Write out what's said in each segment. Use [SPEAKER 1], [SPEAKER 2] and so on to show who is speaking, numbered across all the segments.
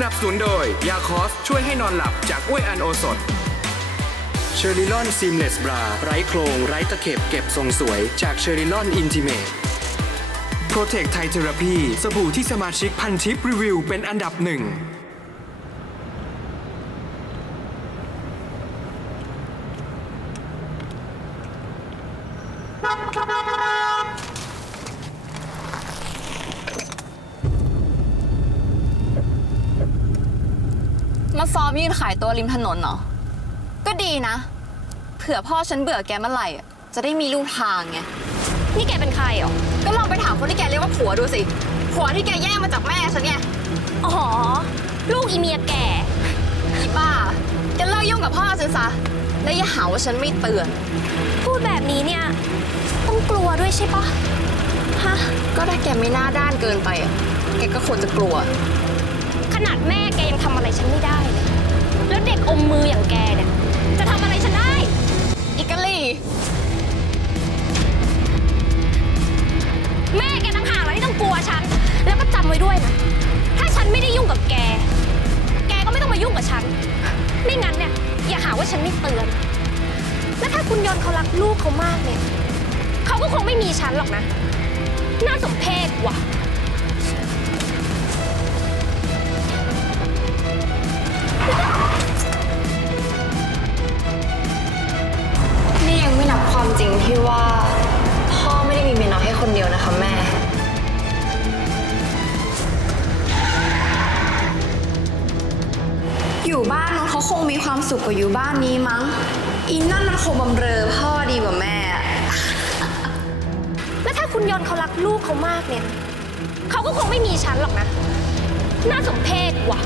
[SPEAKER 1] สนับสนุนโดย ยาคอสช่วยให้นอนหลับจากอ้วยอันโอสดเชอริลอนซีมเลสบราไร้โครงไร้ตะเข็บเก็บทรงสวยจากเชอริลอนอินทิเมตโปรเทคไทเทอราพีสบู่ที่สมาชิกพันทิปรีวิวเป็นอันดับหนึ่ง
[SPEAKER 2] มาซ้อมยืนขายตัวริมถนนเหรอ ก็ดีนะ เผื่อพ่อฉันเบื่อแกเมื่อไหร่อะจะได้มีลูกทางไง
[SPEAKER 3] นี่แกเป็นใครเหรอ
[SPEAKER 2] ก็ลองไปถามคนที่แกเรียกว่าผัวดูสิ ผัวที่แกแย่งมาจากแม่ฉันไง
[SPEAKER 3] อ๋อ ลูกอีเมียแก่
[SPEAKER 2] อีบ้าแกเลิกยุ่งกับพ่อฉันซะ แล้วอย่าหาว่าฉันไม่เตือน
[SPEAKER 3] พูดแบบนี้เนี่ย ต้องกลัวด้วยใช่ปะฮะ
[SPEAKER 2] ก็ถ้าแกไม่หน้าด้านเกินไปอะแกก็ควรจะกลัว
[SPEAKER 3] ขนาดแม่แกยังทำอะไรฉันไม่ได้เลยแล้วเด็กอมมืออย่างแกเนี่ย จะทำอะไรฉันได้
[SPEAKER 2] อิกาลี
[SPEAKER 3] แม่แกตั้งห่างแล้วที่ต้องกลัวฉัน แล้วก็จำไว้ด้วยนะ ถ้าฉันไม่ได้ยุ่งกับแก แกก็ไม่ต้องมายุ่งกับฉัน ไม่งั้นเนี่ย อย่าหาว่าฉันไม่เตือน แล้วถ้าคุณยนต์เขารักลูกเขามากเนี่ย เขาก็คงไม่มีฉันหรอกนะ น่าสมเพชว่ะ
[SPEAKER 2] จริงที่ว่า พ่อไม่ได้มีเมียน้อยให้คนเดียวนะคะแม่ อยู่บ้านนู้นเขาคงมีความสุขกว่าอยู่บ้านนี้มั้ง อีนั่นมันคงบำเรอพ่อดีกว่าแม่
[SPEAKER 3] แล้วถ้าคุณยนต์เขารักลูกเขามากเนี่ย เขาก็คงไม่มีฉันหรอกนะ น่าสมเพชว่ะ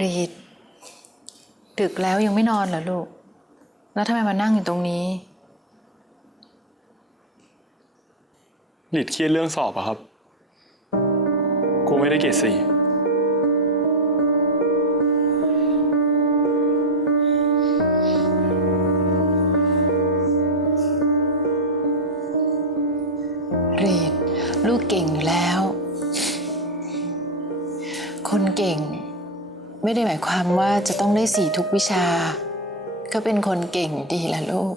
[SPEAKER 3] รีด ดึกแล้
[SPEAKER 4] วยังไม่นอนเหรอลูก แล้วทำไมมานั่งอยู่ตรงนี้
[SPEAKER 5] หลิดเครียดเรื่องสอบอะครับ กูไม่ได้เกรดสี่
[SPEAKER 4] รีด ลูกเก่งอยู่แล้ว คนเก่ง ไม่ได้หมายความว่าจะต้องได้สี่ทุกวิชา ก็เป็นคนเก่งดีละลูก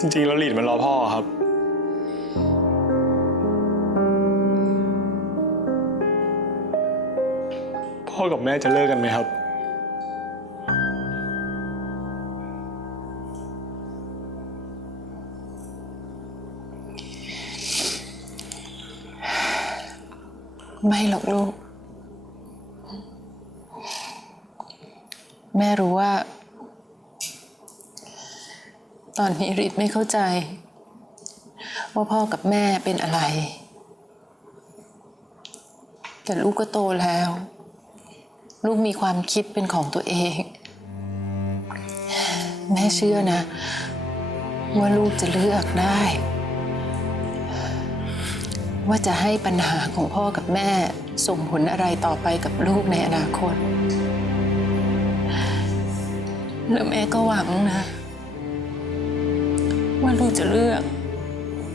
[SPEAKER 5] จริงๆ แล้วหลิดมันรอพ่อครับ พ่อกับแม่จะเลิกกันไหมครับ
[SPEAKER 4] ไม่หรอกลูก แม่รู้ว่า ตอนนี้ริดไม่เข้าใจ ว่าพ่อกับแม่เป็นอะไร แต่ลูกก็โตแล้ว ลูกมีความคิดเป็นของตัวเอง แม่เชื่อนะ ว่าลูกจะเลือกได้ ว่าจะให้ปัญหาของพ่อกับแม่ส่งผลอะไรต่อไปกับลูกในอนาคต แล้วแม่ก็หวังนะ ว่าลูกจะเลือก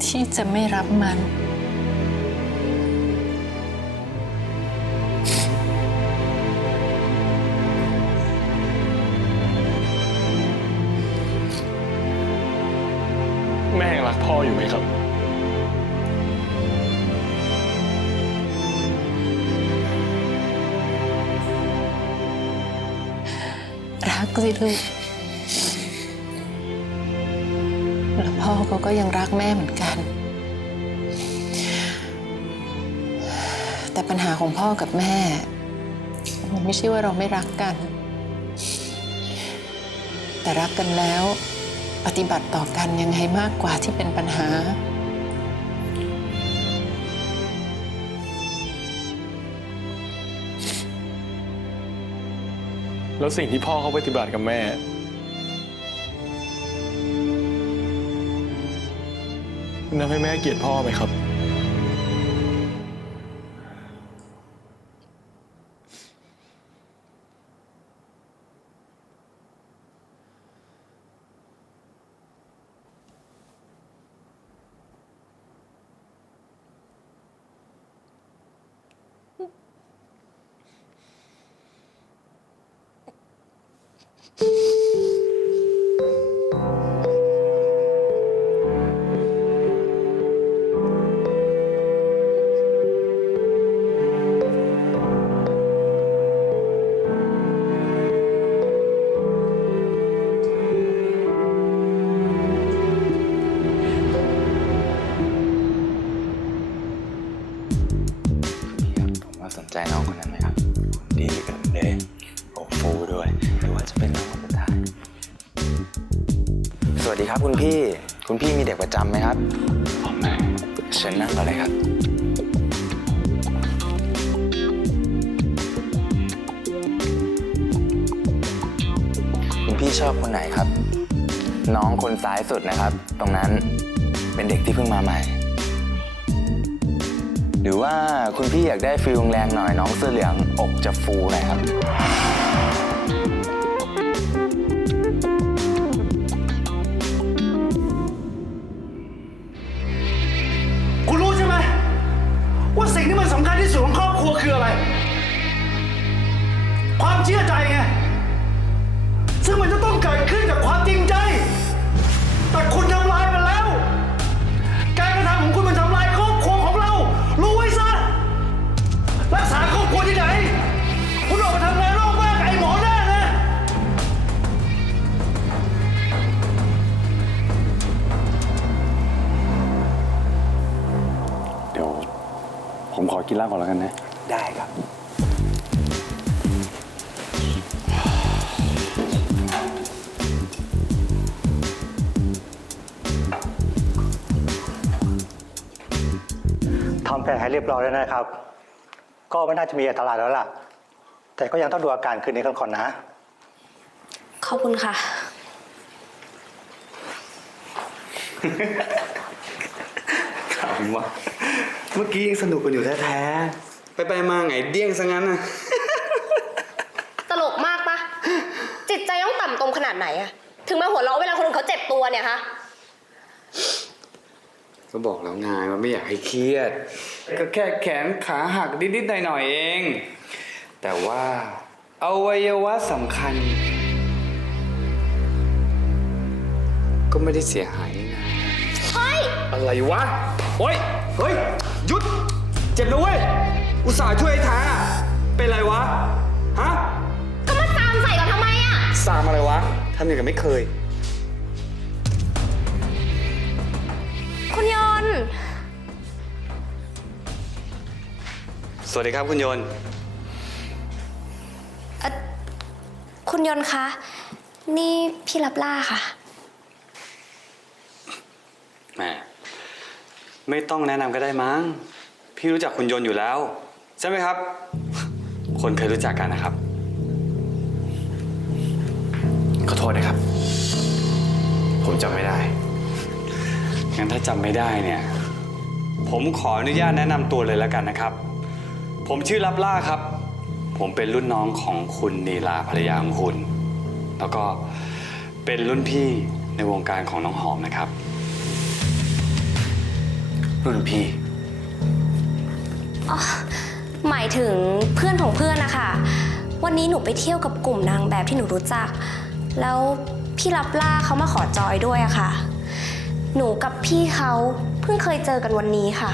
[SPEAKER 4] ที่จะไม่รับมัน
[SPEAKER 5] รัก
[SPEAKER 4] สิลูก แล้วพ่อเขาก็ยังรักแม่เหมือนกัน แต่ปัญหาของพ่อกับแม่ มันไม่ใช่ว่าเราไม่รักกัน แต่รักกันแล้ว ปฏิบัติต่อกันยังไงมากกว่าที่เป็นปัญหา
[SPEAKER 5] แล้วสิ่งที่พ่อเขาปฏิบัติกับแม่มันทำให้แม่เกลียดพ่อไหมครับ
[SPEAKER 6] ประจำไหมครับผมไม่เชิญนั่งก่อนเลยครับ คุณพี่ชอบคนไหนครับ น้องคนซ้ายสุดนะครับ ตรงนั้นเป็นเด็กที่เพิ่งมาใหม่ หรือว่าคุณพี่อยากได้ฟิลแรงหน่อยน้องเสื้อเหลืองอกจะฟูหน่อยครับ
[SPEAKER 7] สุดของครอบครัวคืออะไร ความเชื่อใจไง ซึ่งมันจะ กิน
[SPEAKER 5] เหล้าก่อนแล้วกันนะ
[SPEAKER 6] ได้ครับ
[SPEAKER 7] ทำแผลให้เรียบร้อยแล้วนะครับ ก็ไม่น่าจะมีอันตรายแล้วล่ะ แต่ก็ยังต้องดูอาการคืนนี้กันก่อนนะ
[SPEAKER 3] ขอบคุณค่ะ
[SPEAKER 1] ขำว่ะ เมื่อกี้ยังสนุกกันอยู่แท้ๆไปไปๆมาไงเดี้ยงซะงั้นนะ
[SPEAKER 3] ตลกมากปะจิตใจต้องต่ำตรงขนาดไหนอะถึงมาหัวเราะเวลาคนอื่นเขาเจ็บตัวเนี่ยฮะ
[SPEAKER 1] ก็บอกแล้วไงว่าไม่อยากให้เครียด ก็แค่แขนขาหักนิดๆหน่อยๆเอง แต่ว่าอวัยวะสำคัญ ก็ไม่ได้เสียหายนี่นะ
[SPEAKER 3] เฮ้ย
[SPEAKER 1] อะไรวะ โอ้ย เฮ้ย หยุด เจ็บนะเว้ย อุตส่าห์ช่วยไอ้ทางอะเป็นไรวะ ฮะ
[SPEAKER 3] ก็มาตามใส่ก่อนทำไมอะ
[SPEAKER 1] สามอะไรวะทำอย่างกับไม่เคย
[SPEAKER 3] คุณยนต์
[SPEAKER 1] สวัสดีครับคุณโยน
[SPEAKER 3] เอ่อคุณยนต์คะ นี่พี่รับล่าค่ะ
[SPEAKER 1] แหม ไม่ต้องแนะนำก็ได้มั้ง พี่รู้จักคุณยนต์อยู่แล้ว ใช่ไหมครับ คนเคยรู้จักกันนะครับ
[SPEAKER 6] ขอโทษนะครับ ผมจำไม่ได้
[SPEAKER 1] งั้นถ้าจำไม่ได้เนี่ย ผมขออนุญาตแนะนำตัวเลยแล้วกันนะครับ ผมชื่อลับล่าครับ ผมเป็นรุ่นน้องของคุณนีลาภรรยาของคุณ แล้วก็เป็นรุ่นพี่ในวงการของน้องหอมนะครับ
[SPEAKER 8] รุ่นพี่
[SPEAKER 3] หมายถึงเพื่อนของเพื่อนนะคะ วันนี้หนูไปเที่ยวกับกลุ่มนางแบบที่หนูรู้จัก แล้วพี่รับล่าเขามาขอจอยด้วยอะค่ะ หนูกับพี่เขาเพิ่งเคยเจอกันวันนี้ค่ะ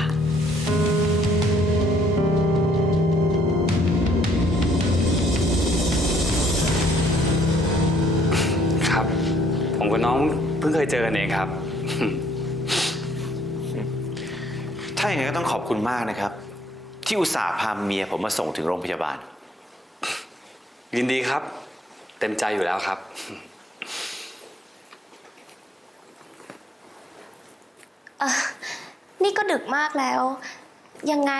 [SPEAKER 1] ครับ ผมกับน้องเพิ่งเคยเจอกันเองครับ
[SPEAKER 9] ถ้าอย่างนั้นก็ต้องขอบคุณมากนะครับ ที่อุตส่าห์พาเมียผมมาส่งถึงโรงพยาบาล
[SPEAKER 1] ยินดีครับ เต็มใจอยู่แล้วครับ
[SPEAKER 3] นี่ก็ดึกมากแล้ว ยังไง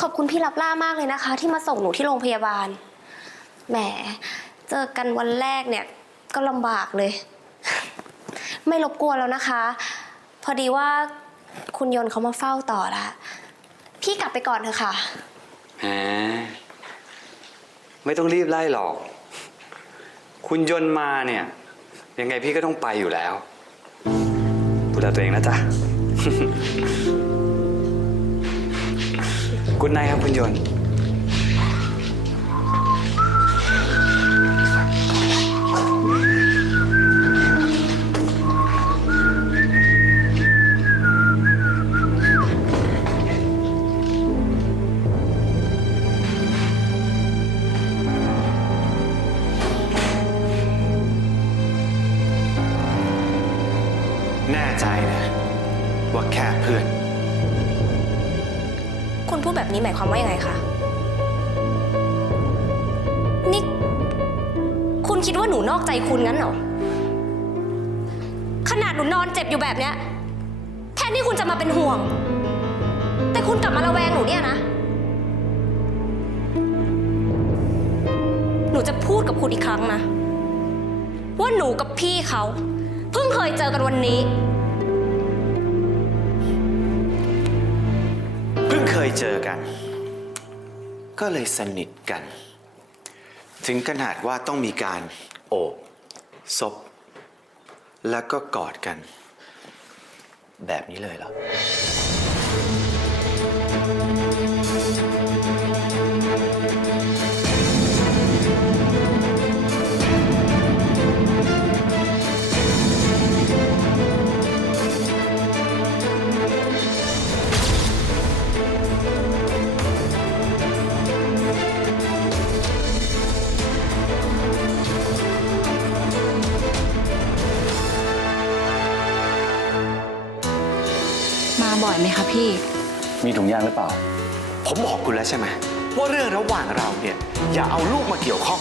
[SPEAKER 3] ขอบคุณพี่รับล่ามากเลยนะคะ ที่มาส่งหนูที่โรงพยาบาล แหม เจอกันวันแรกเนี่ยก็ลำบากเลย ไม่รบกวนแล้วนะคะ พอดีว่า คุณยนต์เขามาเฝ้าต่อละพี่กลับไปก่อนเถอะค่ะ
[SPEAKER 1] แหมไม่ต้องรีบไล่หรอก คุณยนต์มาเนี่ย ยังไงพี่ก็ต้องไปอยู่แล้ว ดูแลตัวเองนะจ๊ะ กุณนายครับคุณยนต์
[SPEAKER 9] ค
[SPEAKER 3] วามว่ายังไงคะ นี่ คุณคิดว่าหนูนอกใจคุณงั้นเหรอ ขนาดหนูนอนเจ็บอยู่แบบเนี้ย แทนที่คุณจะมาเป็นห่วง แต่คุณกลับมาระแวงหนูเนี่ยนะ หนูจะพูดกับคุณอีกครั้งนะ ว่าหนูกับพี่เขาเพิ่งเคยเจอกันวันนี้
[SPEAKER 9] เพิ่งเคยเจอกัน ก็เลยสนิทกัน ถึงขนาดว่าต้องมีการโอบซบ แล้วก็กอดกัน แบบนี้เลยเหรอ
[SPEAKER 10] ไหมคะพี่
[SPEAKER 8] มีถุงยางหรือเปล่า
[SPEAKER 9] ผมบอกคุณแล้วใช่ไหมว่าเรื่องระหว่างเราเนี่ยอย่าเอาลูกมาเกี่ยวข้อง